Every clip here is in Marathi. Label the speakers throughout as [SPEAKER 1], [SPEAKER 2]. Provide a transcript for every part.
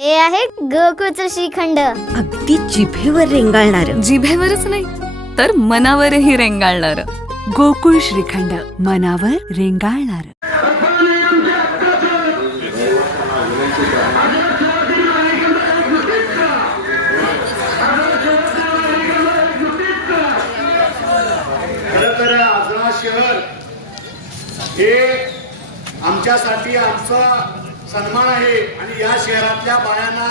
[SPEAKER 1] हे आहे गोकुळचं श्रीखंड.
[SPEAKER 2] अगदी जिभेवर रेंगाळणार.
[SPEAKER 3] जिभेवरच नाही तर मनावरही रेंगाळणार.
[SPEAKER 4] गोकुळ श्रीखंड मनावर रेंगाळणार.
[SPEAKER 5] खरं तर आजरा शहर हे आमच्यासाठी आमचा सन्मान आहे. आणि या शहरातल्या बायांना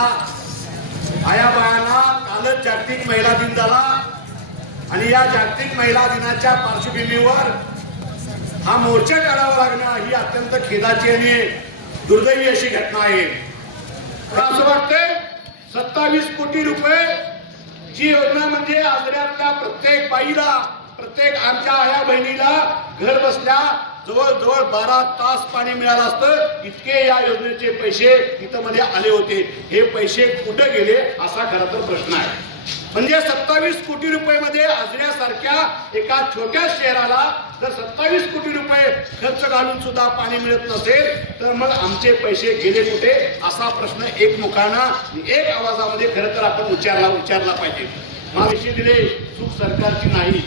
[SPEAKER 5] आया बायांना कालच जागतिक महिला दिन झाला. आणि या जागतिक महिला दिनाच्या पार्श्वभूमीवर हा मोर्चा काढावा लागणं ही अत्यंत खेदाची आणि दुर्दैवी अशी घटना आहे. मला असं वाटतंय सत्तावीस कोटी रुपये जी योजना म्हणजे आजऱ्यातल्या प्रत्येक बाईला प्रत्येक आमच्या आया बहिणीला घर बसल्या जवळजवळ बारा तास पाणी मिळालं असतं इतके या योजनेचे पैसे इथं मध्ये आले होते. हे पैसे कुठे गेले असा खरा तर प्रश्न आहे. म्हणजे सत्तावीस कोटी रुपये मध्ये आजऱ्यासारख्या एका छोट्या शहराला जर सत्तावीस कोटी रुपये खर्च घालून सुद्धा पाणी मिळत नसेल तर मग आमचे पैसे गेले कुठे असा प्रश्न एकमुखानं एक आवाजामध्ये खरं तर आपण विचारला विचारला पाहिजे. महाविषयी दिले चूक सरकारची नाही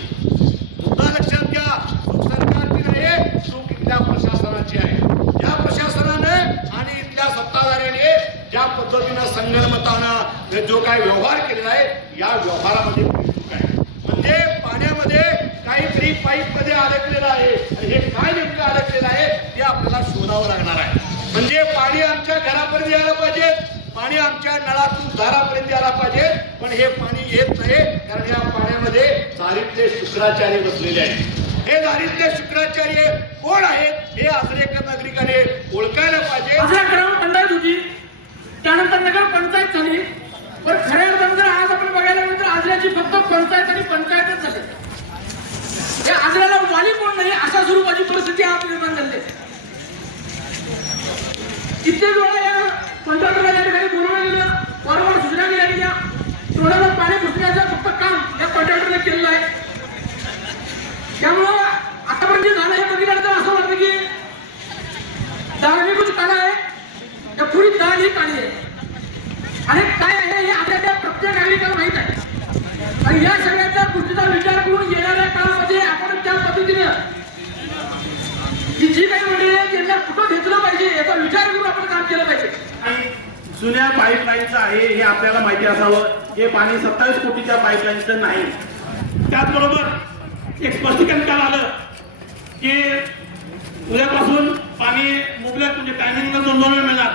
[SPEAKER 5] मुद्दा लक्षात घ्या चूक सरकारची नाही चूक इथल्या करायची आहे. या प्रशासनाने आणि इथल्या सत्ताधाऱ्याने ज्या पद्धतीनं संगणमतानं जो काही व्यवहार केलेला आहे या व्यवहारामध्ये चूक आहे. म्हणजे पाण्यामध्ये काहीतरी पाईपमध्ये अडकलेलं आहे. हे काय नेमकं अडकलेलं आहे ते आपल्याला शोधावं लागणार आहे. म्हणजे पाणी आमच्या घरापर्यंत यायला पाहिजे पाणी आमच्या नळातून दारापर्यंत यायला पाहिजे पण हे पाणी येत नाही कारण या पाण्यामध्ये चारित्र्य शुक्राचार्य बसलेले आहेत. हे दारिद्र्य शुक्राचार्य कोण आहेत हे आजरेकर नागरिकाने ओळखायला पाहिजे.
[SPEAKER 6] आजरा ग्राम पंचायत होती. त्यानंतर नगर पंचायत झाली. पण खऱ्या अर्थानं जर आज आपण बघायला गेलं तर आजऱ्याची फक्त पंचायत आणि पंचायतच झाली. या आजऱ्याला वाली कोण नाही अशा स्वरूपाची परिस्थिती आज निर्माण झाली कित्येक वेळा या पंचायतीला या ठिकाणी बोलवलं गेलं वारंवार सूचना दिल्या गेल्या तोंडाला पाणी घुसण्याचं फक्त काम या कॉन्ट्रॅक्टरने केलेलं आहे त्यामुळं आतापर्यंत जे झालं हे बघितल्यानंतर असं वाटतं की धार्मिकच काळ आहे त्या पुरी दाळ ही काळी आहे. आणि काय आहे हे आपल्याला प्रत्येक नागरिकाला माहीत आहे. आणि या सगळ्याचा गोष्टीचा विचार करून येणाऱ्या काळामध्ये आपण त्या पद्धतीनं की जी काही मंडळी आहे त्यांना कुठं घेतलं पाहिजे याचा विचार करून आपण काम केलं पाहिजे.
[SPEAKER 7] जुन्या पाईपलाईनचं आहे हे आपल्याला माहिती असावं. हे पाणी सत्तावीस कोटीच्या पाईपलाईनचं नाही. त्याचबरोबर एक स्पष्टीकरण काल आलं की उद्यापासून म्हणजे टायमिंगला दोन दोन वेळ मिळणार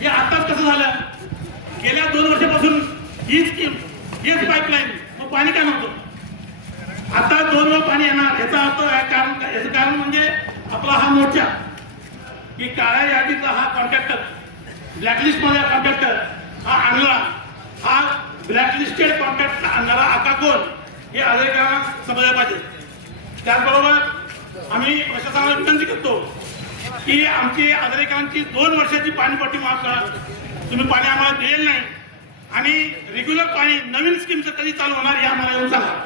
[SPEAKER 7] हे आताच कसं झालं? गेल्या दोन वर्षापासून ही स्कीम हीच पाईपलाईन मग पाणी काय नव्हतं? आता दोन वेळ पाणी येणार. याचा अर्थ कारण याचं कारण म्हणजे आपला हा मोर्चा की काळ्या यादीचा हा कॉन्ट्रॅक्टर ब्लॅकलिस्टमध्ये कॉन्ट्रॅक्टर हा आणला. हा ब्लॅकलिस्टेड कॉन्ट्रॅक्ट आणणारा आता कोण? हे आजरेकरांना समजलं पाहिजे. त्याचबरोबर आम्ही प्रशासनाला विनंती करतो की आमची आदरेकांची दोन वर्षाची पाणीपट्टी माफ करा. तुम्ही पाणी आम्हाला दिलेलं नाही. आणि रेग्युलर पाणी नवीन स्कीमचं कधी चालू होणार हे आम्हाला येऊन सांगा.